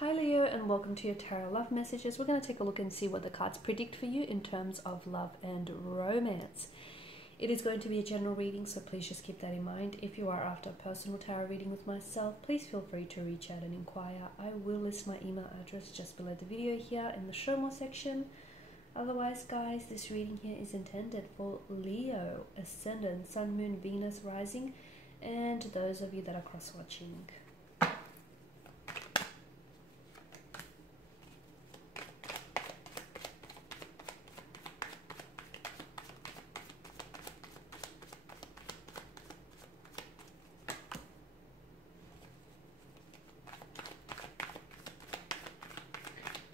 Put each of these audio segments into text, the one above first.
Hi Leo, and welcome to your tarot love messages. We're going to take a look and see what the cards predict for you in terms of love and romance. It is going to be a general reading, so please just keep that in mind. If you are after a personal tarot reading with myself, please feel free to reach out and inquire. I will list my email address just below the video here in the show more section. Otherwise, guys, this reading here is intended for Leo, Ascendant, Sun, Moon, Venus, Rising, and those of you that are cross-watching.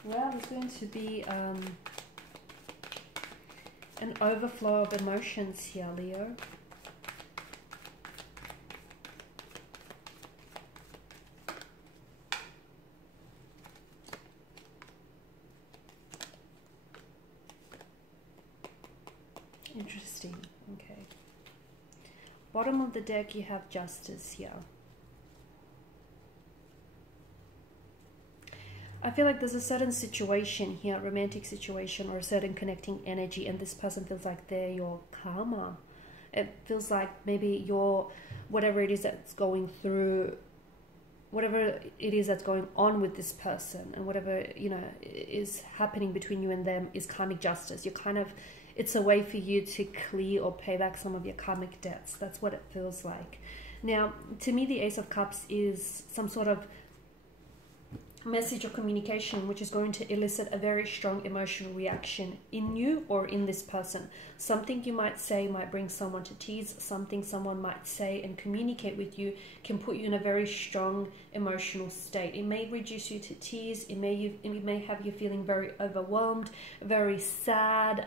Well, there's going to be an overflow of emotions here, Leo. Interesting. Okay. Bottom of the deck, you have Justice here. I feel like there's a certain situation here, romantic situation, or a certain connecting energy, and this person feels like they're your karma. It feels like maybe your, whatever it is that's going through, whatever it is that's going on with this person, and whatever, you know, is happening between you and them is karmic justice. You're kind of, it's a way for you to clear or pay back some of your karmic debts. That's what it feels like. Now, to me, the Ace of Cups is some sort of message or communication which is going to elicit a very strong emotional reaction in you or in this person. Something you might say might bring someone to tears. Something someone might say and communicate with you can put you in a very strong emotional state. It may reduce you to tears. It may have you feeling very overwhelmed, very sad.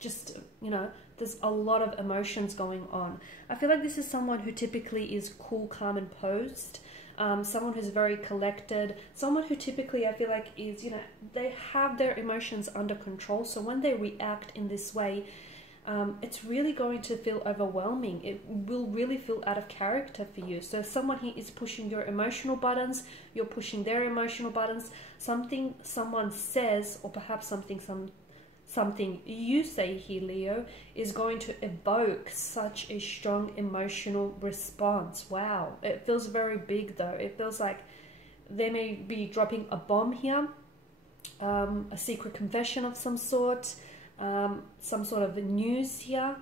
Just, you know, there's a lot of emotions going on. I feel like this is someone who typically is cool, calm, and posed. Someone who's very collected, someone who typically I feel like is, you know, they have their emotions under control. So when they react in this way, it's really going to feel overwhelming. It will really feel out of character for you. So someone here is pushing your emotional buttons, you're pushing their emotional buttons. Something someone says, or perhaps something you say here, Leo, is going to evoke such a strong emotional response. Wow, it feels very big though. It feels like they may be dropping a bomb here, a secret confession of some sort, some sort of news here.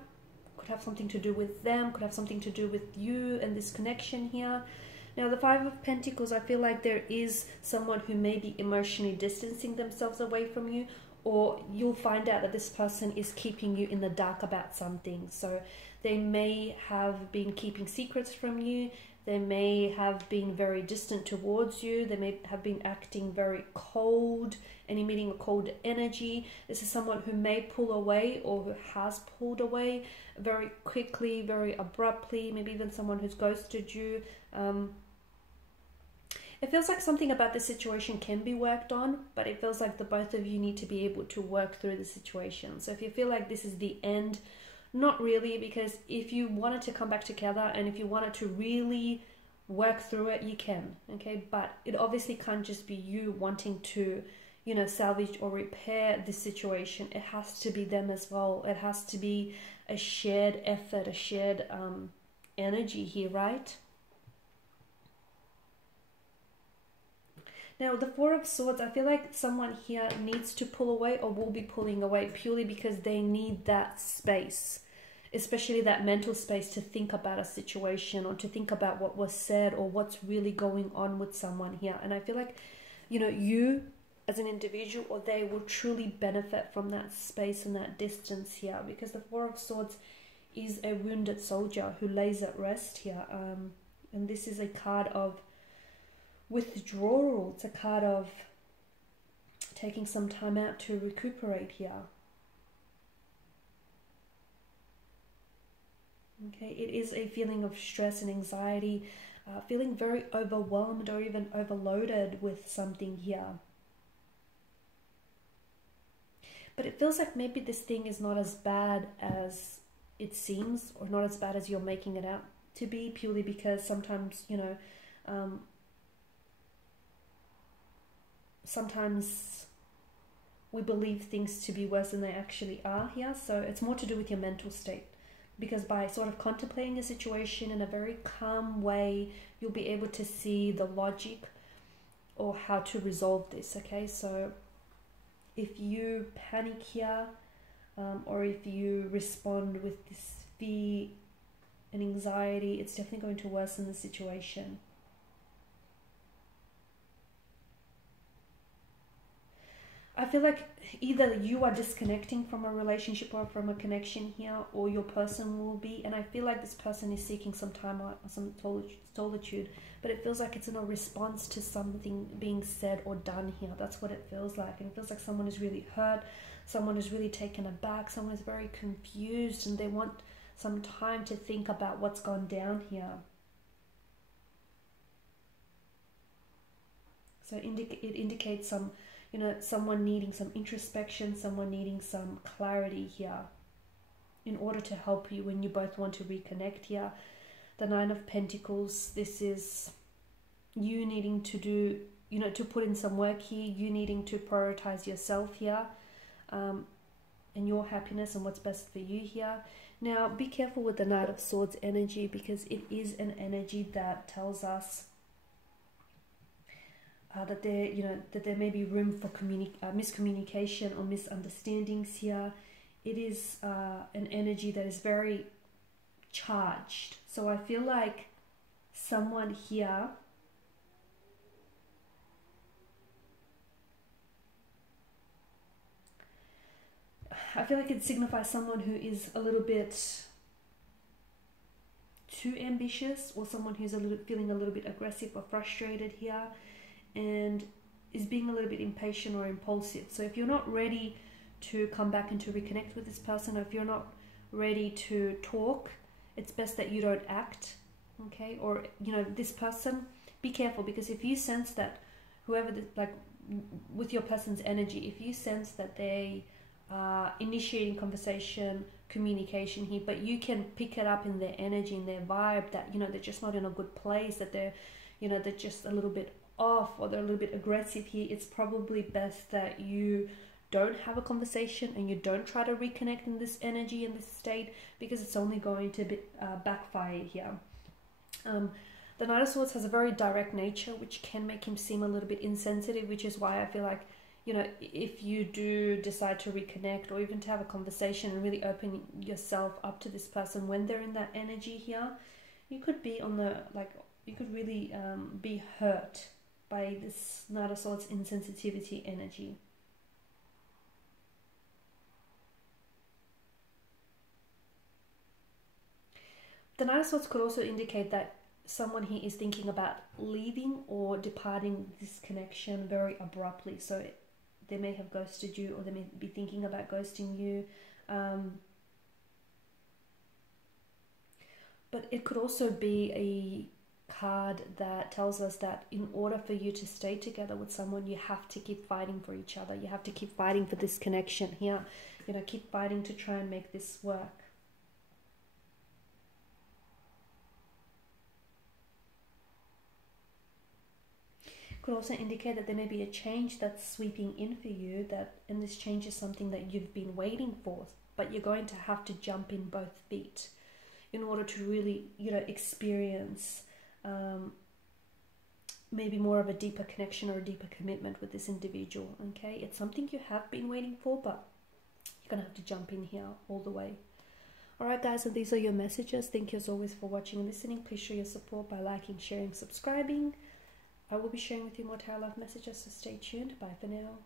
Could have something to do with them, could have something to do with you and this connection here. Now, the Five of Pentacles, I feel like there is someone who may be emotionally distancing themselves away from you, or you'll find out that this person is keeping you in the dark about something. So they may have been keeping secrets from you. They may have been very distant towards you. They may have been acting very cold and emitting a cold energy. This is someone who may pull away or who has pulled away very quickly, very abruptly. Maybe even someone who's ghosted you. It feels like something about this situation can be worked on, but it feels like the both of you need to be able to work through the situation. So if you feel like this is the end, not really, because if you wanted to come back together and if you wanted to really work through it, you can, okay? But it obviously can't just be you wanting to, you know, salvage or repair this situation. It has to be them as well. It has to be a shared effort, a shared energy here, right? Now, the Four of Swords, I feel like someone here needs to pull away or will be pulling away purely because they need that space, especially that mental space to think about a situation or to think about what was said or what's really going on with someone here. And I feel like, you know, you as an individual or they will truly benefit from that space and that distance here, because the Four of Swords is a wounded soldier who lays at rest here. And this is a card of withdrawal. It's a card of taking some time out to recuperate here. Okay, it is a feeling of stress and anxiety, feeling very overwhelmed or even overloaded with something here. But it feels like maybe this thing is not as bad as it seems, or not as bad as you're making it out to be, purely because sometimes, you know, sometimes we believe things to be worse than they actually are here. So it's more to do with your mental state, because by sort of contemplating a situation in a very calm way, you'll be able to see the logic or how to resolve this. Okay, so if you panic here, or if you respond with this fear and anxiety, it's definitely going to worsen the situation. I feel like either you are disconnecting from a relationship or from a connection here, or your person will be. And I feel like this person is seeking some time out or some solitude, but it feels like it's in a response to something being said or done here. That's what it feels like. And it feels like someone is really hurt, someone is really taken aback, someone is very confused, and they want some time to think about what's gone down here. So it indicates some, you know, someone needing some introspection, someone needing some clarity here in order to help you when you both want to reconnect here. The Nine of Pentacles, this is you needing to do, you know, to put in some work here, you needing to prioritize yourself here, and your happiness and what's best for you here. Now, be careful with the Knight of Swords energy, because it is an energy that tells us that there, you know, that there may be room for miscommunication or misunderstandings here. It is an energy that is very charged. So I feel like someone here it signifies someone who is a little bit too ambitious, or someone who's feeling a little bit aggressive or frustrated here, and is being a little bit impatient or impulsive. So if you're not ready to come back and to reconnect with this person, or if you're not ready to talk, it's best that you don't act, okay? Or, you know, this person, be careful, because if you sense that whoever, with your person's energy, if you sense that they are initiating conversation, communication here, but you can pick it up in their energy, in their vibe, that, you know, they're just not in a good place, that they're, you know, they're just a little bit off, or they're a little bit aggressive here, it's probably best that you don't have a conversation and you don't try to reconnect in this energy, in this state, because it's only going to be backfire here. The Knight of Swords has a very direct nature, which can make him seem a little bit insensitive, which is why I feel like, you know, if you do decide to reconnect, or even to have a conversation and really open yourself up to this person when they're in that energy here, you could be on the, you could really be hurt by this Knight of Swords insensitivity energy. The Knight of Swords could also indicate that someone here is thinking about leaving or departing this connection very abruptly. So they may have ghosted you, or they may be thinking about ghosting you. But it could also be a card that tells us that in order for you to stay together with someone, you have to keep fighting for each other. You have to keep fighting for this connection here. You know, keep fighting to try and make this work. Could also indicate that there may be a change that's sweeping in for you, and this change is something that you've been waiting for, but you're going to have to jump in both feet in order to really, you know, experience maybe more of a deeper connection or a deeper commitment with this individual. Okay, it's something you have been waiting for, but you're gonna have to jump in here all the way. Alright guys, so these are your messages. Thank you as always for watching and listening. Please show your support by liking, sharing, subscribing. I will be sharing with you more tarot love messages, so stay tuned. Bye for now.